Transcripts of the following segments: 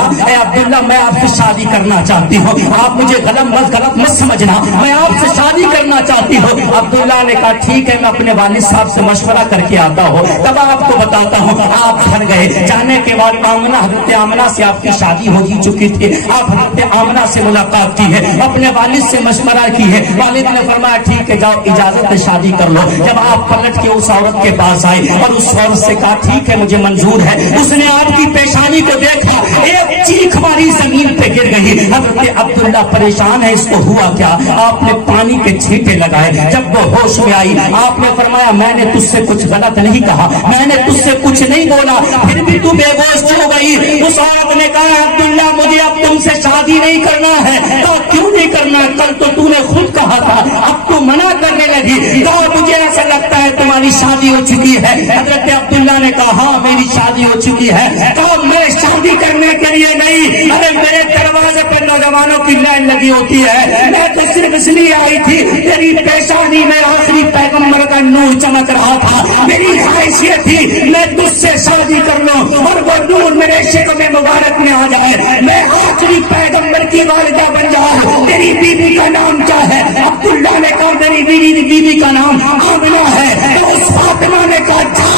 عبداللہ، اے عبداللہ میں آپ سے شادی کرنا چاہتی ہوں، آپ مجھے غلط مت سمجھنا، میں آپ سے شادی کرنا چاہتی ہوں۔ عبداللہ نے کہا ٹھیک ہے، میں اپنے والد صاحب سے مشورہ کر کے آتا ہوں، تب آپ کو بتاتا ہوں۔ آپ گھر گئے، جانے کے بعد حضرت آمنہ سے آپ کی شادی ہو چکی تھی، آپ حضرت آمنہ سے ملاقات کی ہے، اپنے والد سے مشورہ کی ہے، والد نے فرمایا ٹھیک ہے جاؤ اجازت ہے شادی کر لو۔ جب آپ پلٹ کے اس عورت کے پاس آئے اور اس عورت سے کہا ٹھیک ہے مجھے منظور ہے، اس نے آپ کی پیشانی کو دیکھا، ایک چیخ ماری زمین پہ گر گئی۔ حضرت عبداللہ پریشان ہے، اس کو ہوا کیا؟ آپ نے پانی کے چھینٹے لگائے، جب وہ ہوش میں آئی آپ نے فرمایا میں نے تجھ سے کچھ غلط نہیں کہا، میں نے تجھ سے کچھ نہیں بولا، پھر بھی تو بے ہوش ہو گئی۔ اس عورت نے کہا عبداللہ مجھے اب تم سے شادی نہیں کرنا ہے۔ تو کیوں نہیں کرنا؟ کل تو نے خود کہا تھا، اب تو منع کرنے لگی۔ تو مجھے ایسا لگتا ہے تمہاری شادی ہو چکی ہے۔ حضرت عبداللہ نے کہا ہاں میری شادی ہو چکی ہے۔ تو میں شادی کرنے کے لیے نہیں، ارے میرے دروازے پہ نوجوانوں کی لائن لگی ہوتی ہے، میں تو صرف اس لیے آئی تھی تیری پیشانی میں آخری پیغمبر کا نور چمک رہا تھا، میری خواہش یہ تھی میں تجھ سے شادی کر لوں اور وہ نور میرے شکم مبارک میں آ جائے، میں آخری پیغمبر کی والدہ بن جاؤں۔ تیری بیوی کا نام کیا ہے؟ عبداللہ نے کہا میری بیوی کا نام آمنہ ہے۔ تو اس فاطمہ نے کہا جا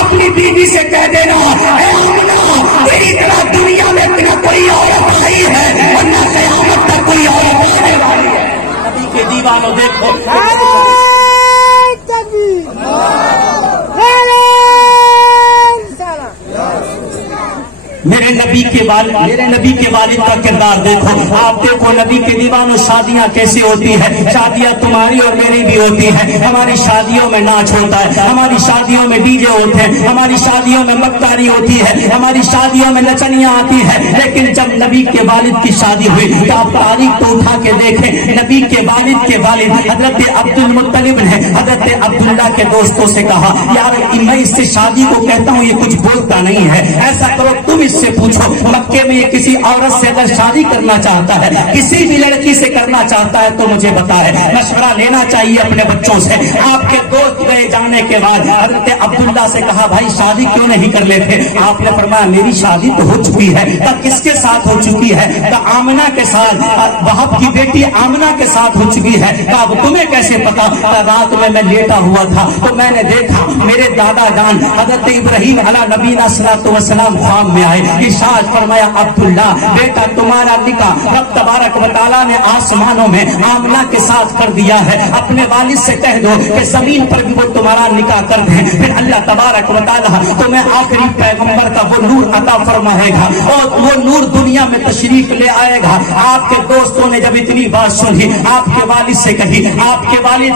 اپنی بیوی سے کہہ دینا اے آمنہ تیری طرح دنیا میں تیرا کوئی عورت آئی ہے ورنہ قیامت تک کوئی عورت آنے والی ہے۔ نبی کے دیوانوں دیکھو میرے نبی کے والد کا کردار دیکھو، آپ دیکھو نبی کے دیوانوں شادیاں کیسی ہوتی ہے، شادیاں تمہاری اور میری بھی ہوتی ہے، ہماری شادیوں میں ناچ ہوتا ہے، ہماری شادیوں میں ڈی جے ہوتے ہیں، ہماری شادیوں میں مکاری ہوتی ہے، ہماری شادیوں میں نچنیاں آتی ہے، لیکن جب نبی کے والد کی شادی ہوئی تو آپ تاریخ تو اٹھا کے دیکھیں، نبی کے والد حضرت عبد المطلب نے حضرت عبداللہ کے دوستوں سے کہا یار میں اس سے شادی کو کہتا ہوں یہ کچھ بولتا نہیں ہے، ایسا کرو تم اس سے پوچھو مکے میں یہ کسی عورت سے اگر شادی کرنا چاہتا ہے، کسی بھی لڑکی سے کرنا چاہتا ہے تو مجھے بتائے، مشورہ لینا چاہیے اپنے بچوں سے۔ آپ کے دوست گئے، جانے کے بعد حضرت عبداللہ سے کہا بھائی شادی کیوں نہیں کر لیتے؟ آپ نے فرمایا میری شادی تو ہو چکی ہے۔ کس کے ساتھ ہو چکی ہے؟ آمنہ کے ساتھ، وہب کی بیٹی آمنہ کے ساتھ ہو چکی ہے۔ اب تمہیں کیسے پتا؟ رات میں لیٹا ہوا تھا تو میں نے دیکھا میرے دادا جان حضرت ابراہیم علیہ نبینا الصلوۃ والسلام خواب میں آئے، ارشاد فرمایا عبداللہ بیٹا تمہارا نکاح رب تبارک و تعالیٰ نے آسمانوں میں آمنہ کے ساتھ کر دیا ہے، اپنے والد سے کہہ دو کہ زمین پر بھی وہ تمہارا نکاح کر دیں، پھر اللہ تبارک و تعالیٰ تمہیں آخری پیغمبر کا وہ نور عطا فرمائے گا اور وہ نور دنیا میں تشریف لے آئے گا۔ آپ کے دوستوں نے جب اتنی بات سنی آپ کے والد سے کہی، آپ کے والد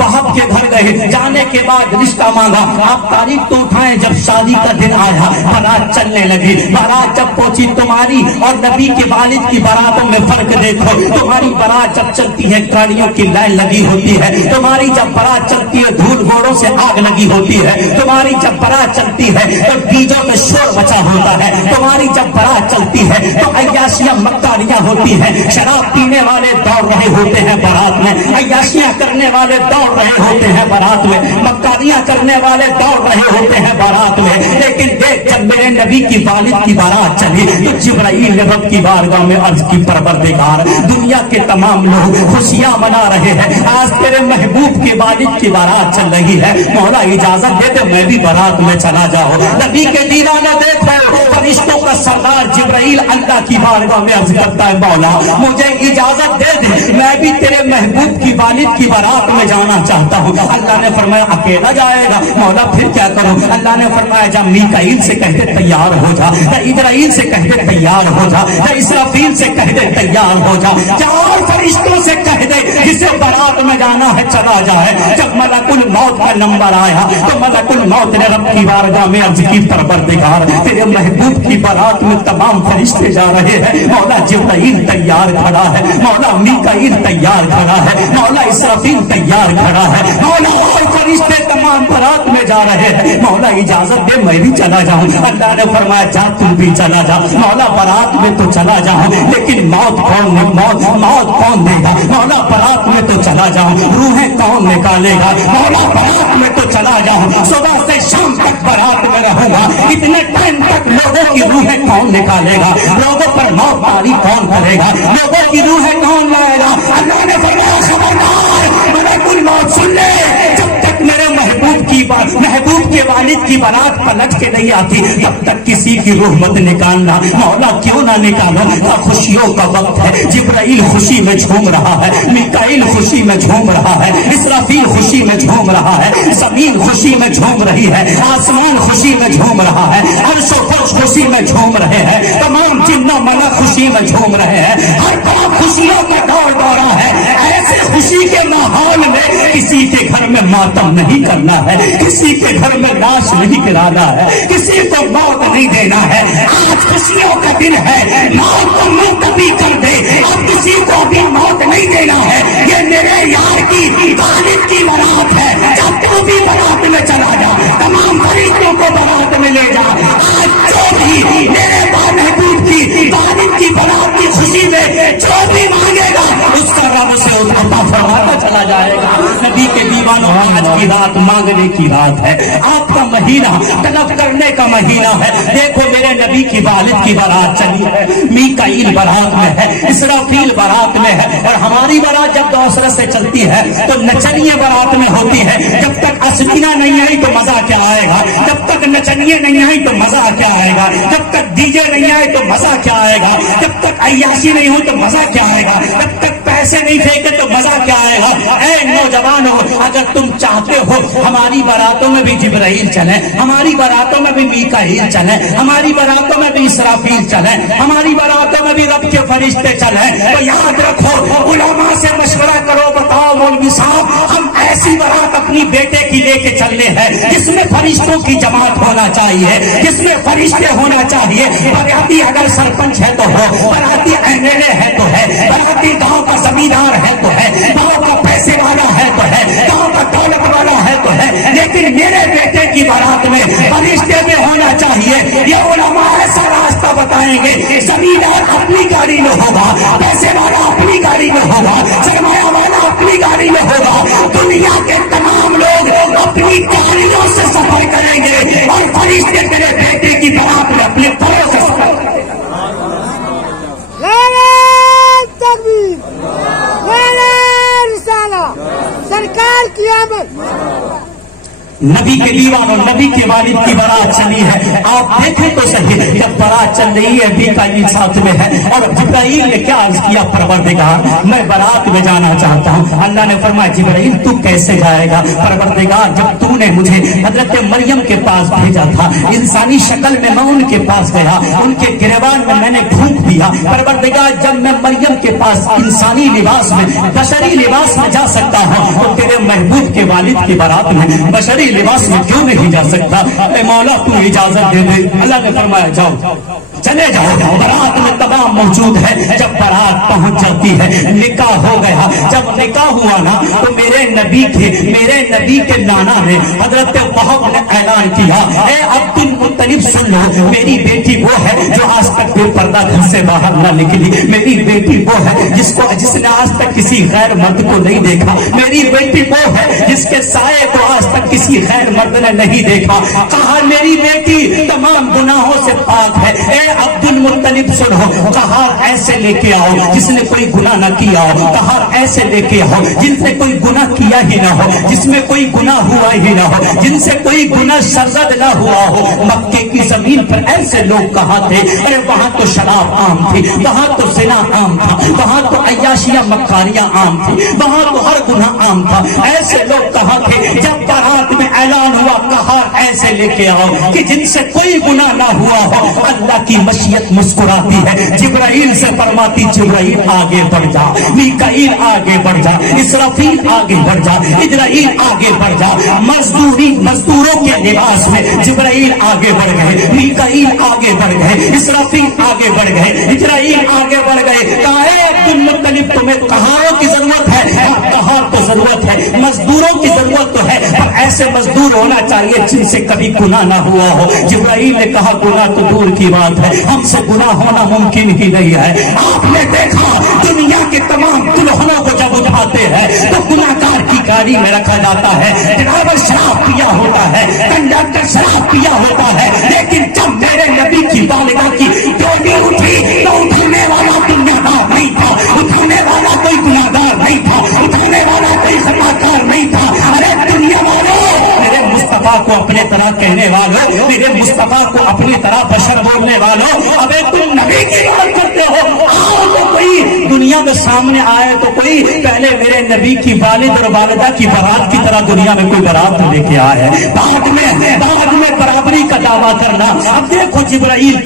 وہب کے گھر گئے، جانے کے بعد رشتہ مانگا۔ آپ تاریخ تو اٹھائیں جب شادی کا دن آیا بارات چلنے لگی، بارات جب پہنچی تمہاری اور نبی کے والد کی باراتوں میں فرق دیکھو، تمہاری بارات جب چلتی ہے گاڑیوں کی لائن لگی ہوتی ہے، تمہاری جب بارات چلتی ہے دھول گھوڑوں سے آگ لگی ہوتی ہے، تمہاری جب بارات چلتی ہے تو ڈیجوں میں شور مچا ہوتا ہے، تمہاری جب بارات چلتی ہے تو عیاشیاں مکاریاں ہوتی ہیں، شراب پینے والے دوڑ رہے ہوتے ہیں بارات میں، عیاشیاں کرنے والے دوڑ رہے ہوتے ہیں بارات میں، مکاریاں کرنے والے دوڑ رہے ہوتے ہیں بارات میں۔ لیکن دیکھ جب میرے نبی کی والد کی بارات چلی تو جبرائیل نے رب کی بارگاہ میں عرض کی پروردگار دنیا کے تمام لوگ خوشیاں منا رہے ہیں، آج تیرے محبوب کے والد کی بارات چل رہی ہے، مولا اجازت دے دے میں بھی بارات میں چلا جاؤں۔ نبی کے دیوانے دیکھو فرشتوں کا سردار جبرائیل اللہ کی بارگاہ میں عرض کرتا ہے مولا مجھے اجازت دے دے میں بھی تیرے محبوب کی والد کی بارات میں جانا چاہتا ہوں۔ اللہ نے فرمایا اکیلا جائے گا؟ مولا پھر کیا کروں؟ اللہ نے فرمایا جا میکائیل سے کہہ دے تیار ہو جا، یا ابراہیل سے کہہ دے تیار ہو جا، یا اسرافیل سے کہہ دے تیار ہو جا، چار فرشتوں سے کہہ دے جسے بارات میں جانا ہے چلا جائے۔ جب ملک الموت کا نمبر آیا تو ملک الموت نے رب کی بارگاہ میں عرض کی پروردگار تیرے محبوب کی بارات میں تمام فرشتے جا رہے ہیں، مولا جبرائیل تیار کھڑا ہے، مولا میکائیل تیار کھڑا ہے، مولا اسرافیل تیار کھڑا ہے، مولا فرشتے تمام मेहमान बारात में जा रहे हैं, मौला इजाजत दे मैं भी चला जाऊं। अल्लाह ने फरमाया जा तुम भी चला जा। मौला बारात में तो चला जाऊं, लेकिन मौत कौन देगा? मौला बारात में तो चला जाऊं, रूहें कौन निकालेगा? मौला बारात में तो चला जाऊं, सुबह से शाम तक बारात में रहूंगा, इतने टाइम तक लोगों की रूहें कौन निकालेगा? लोगों पर मौत तारी कौन करेगा? लोगों की रूहें कौन लाएगा? अल्लाह ने फरमाया खबरदार मलकुल मौत सुन ले, जब तक मेरे महबूब के वालिद की बारात पलट के नहीं आती तब तक किसी की रूह मत निकालना। मौला क्यों ना निकालो? खुशियों का वक्त है, जिब्राइल खुशी में झूम रहा है, मिकाइल खुशी में झूम रहा है, इसराफील खुशी में झूम रहा है, जमीन खुशी में झूम रही है, आसमान खुशी में झूम रहा है, अर्श व फर्श खुशी में झूम रहे हैं, तमाम जिन्ना मना खुशी में झूम रहे हैं, हर तरफ खुशियों का दौर दौरा है। ऐसे खुशी के माहौल में किसी के घर में मातम नहीं करना है, किसी के घर में लाश नहीं गिराना है, किसी को मौत नहीं देना है। आज खुशियों का दिन है, मौत को मुलतवी कर दे और किसी को भी मौत नहीं देना है। ये मेरे यार की वालिद की बारात है, जब तू भी बारात में चला जा, तमाम फरीदों को बारात में ले जा। आज जो भी मेरे महबूब की वालिद की बारात की खुशी में जो भी मांगेगा उसका रब से अता फरमाता चला जाएगा। नबी के दीवानों, आज की रात मांगने की रात है, आपका महीना तलब करने का महीना है। देखो मेरे नबी की वालिद की बारात चली है, मीकाईल बारात में है, इसराफील बारात में है, और हमारी बारात जब दूसरे से चलती है तो नचनिए बारात में होती है। जब तक असलीना नहीं आई तो मजा क्या आएगा? जब तक नचनिए नहीं आई तो मजा क्या आएगा? जब तक डीजे नहीं आए तो मजा क्या आएगा? जब तक अय्याशी नहीं हो तो मजा क्या आएगा? जब तक पैसे नहीं फेंके तो मजा क्या आएगा? ऐ नौजवानों, अगर तुम चाहते हो हमारी बारातों में भी जिब्राइल चले, हमारी बारातों में भी मीकाईल चले, हमारी बारातों में भी इसराफील चले, हमारी बारातों में भी रब के फरिश्ते चले, तो याद रखो, उलमा से मशवरा करो, बताओ मौलवी साहब, हम ऐसी बारात अपनी बेटे की लेके चलने हैं जिसमें फरिश्तों की जमात होना चाहिए, जिसमें फरिश्ते होना चाहिए। बराती अगर सरपंच है तो हो, बराती एमएलए है तो है, बराती गांव का जमींदार है तो है, गांव का पैसे वाला है तो है, गांव का दौलत वाला है तो है, लेकिन मेरे बेटे की बारात में फरिश्ते में होना चाहिए। ये उलमा ऐसा रास्ता बताएंगे, जमींदार अपनी गाड़ी में होगा, पैसे वाला अपनी गाड़ी में होगा, सरमाया वाला अपनी गाड़ी में होगा, दुनिया के तमाम लोग अपनी गाड़ियों से सफर करेंगे और फरिश्ते मेरे बेटे की बारात में अपने पैरों से सफर करेंगे। सरकार की आमद। नबी के दीवानों, नबी के वालिद की बारात चली है, आप देखें तो सही, जब बारात चल रही है मीकाईल साथ में है, और जिब्राइल ने क्या अर्ज किया, परवरदिगार मैं बारात में जाना चाहता हूँ। अल्लाह ने फरमाया जिब्राइल तू कैसे जाएगा? परवरदिगार जब तूने मुझे हजरत मरियम के पास भेजा था, इंसानी शक्ल में मैं उनके पास गया, उनके गिरबान में मैंने फूंक दिया। परवरदिगार जब मैं मरियम के पास इंसानी लिबास में, बशरी लिबास में जा सकता हूँ, तो तेरे महबूब के वालिद की बारात में बशरी लिबास में क्यों नहीं जा सकता? ए मौला तू इजाजत दे दे। अल्लाह ने फरमाया जाओ, चले जाओ। बारात में तमाम मौजूद है। जब बारात पहुंच जाती है, निकाह हो गया। जब निकाह हुआ ना तो मेरे नबी के नाना ने, हजरत वहाब ने ऐलान किया, ए अब्दुल मुत्तलिब सुन लो, मेरी बेटी वो है जो आज तक बेपर्दा घर से बाहर न निकली, मेरी बेटी वो है जिसने आज तक किसी गैर मर्द को नहीं देखा, मेरी बेटी वो है जिसके साये को आज तक किसी गैर मर्द ने नहीं देखा। कहा मेरी बेटी तमाम गुनाहों से पाक है। ए अब्दुल मुत्तलिब सुनो, कहा ऐसे लेके आओ जिसने कोई गुनाह न किया हो, कहा ऐसे लेके आओ जिनसे कोई गुनाह किया ही ना हो, जिसमें कोई गुनाह हुआ ही ना हो, जिनसे कोई गुनाह सरजद ना हुआ हो। मक्के की जमीन पर ऐसे लोग कहाँ थे? अरे वहां तो शराब आम थी, वहां तो जिना आम था, वहां तो अय्याशियां मक्कारियां आम थी, वहां तो हर गुनाह आम था। ऐसे लोग कहाँ थे? जब बारात में ऐलान हुआ, कहा ऐसे लेके आओ कि जिनसे कोई गुनाह ना हुआ हो। अल्लाह की मशीयत मुस्कुराती है, जिब्राइल से फरमाती जिब्राइल आगे बढ़ जा, मीकाईल आगे बढ़ जा, इसराफील आगे बढ़ जा, इजराइल आगे बढ़ जा। मजदूरों के लिबास में जिब्राइल आगे बढ़ गए, मीकाईल आगे बढ़ गए, इसराफील आगे बढ़ गए, इजराइल आगे बढ़ गए। कहा अब्दुल मुत्तलिब तुम्हें कहारों की जरूरत है? कहार तो जरूरत है, मजदूरों की जरूरत तो है, पर ऐसे मजदूर होना चाहिए जिनसे कभी गुनाह ना हुआ हो। जिब्राइल ने कहा गुनाह तो दूर की बात है, हमसे गुनाह होना मुमकिन ही नहीं है। आपने देखा दुनिया के तमाम दुल्हनों को जब उठाते हैं तो गुनाहगार की गाड़ी में रखा जाता है, ड्राइवर शराब पिया होता है, कंडक्टर शराब पिया होता है, लेकिन जब मेरे नबी की वालिदा की डोली उठी तो उठाने वाला दुनियादार नहीं था, उठाने वाला कोई गुनाहगार नहीं था, उठाने वाला कोई खताकार नहीं था। अरे दुनिया वालों, मेरे मुस्तफा को अपने तरह कहने वालों, मेरे मुस्तफा को अपनी तरह बशर बोलने वालों, अबे तुम नबी की बात करते हो। आओ तो कोई दुनिया में सामने आए तो कोई पहले मेरे नबी की वालिद और वालिदा की बारात की तरह दुनिया में कोई बारात लेके आए, बाद में बराबरी का दावा करना। अब देखो जिब्राइल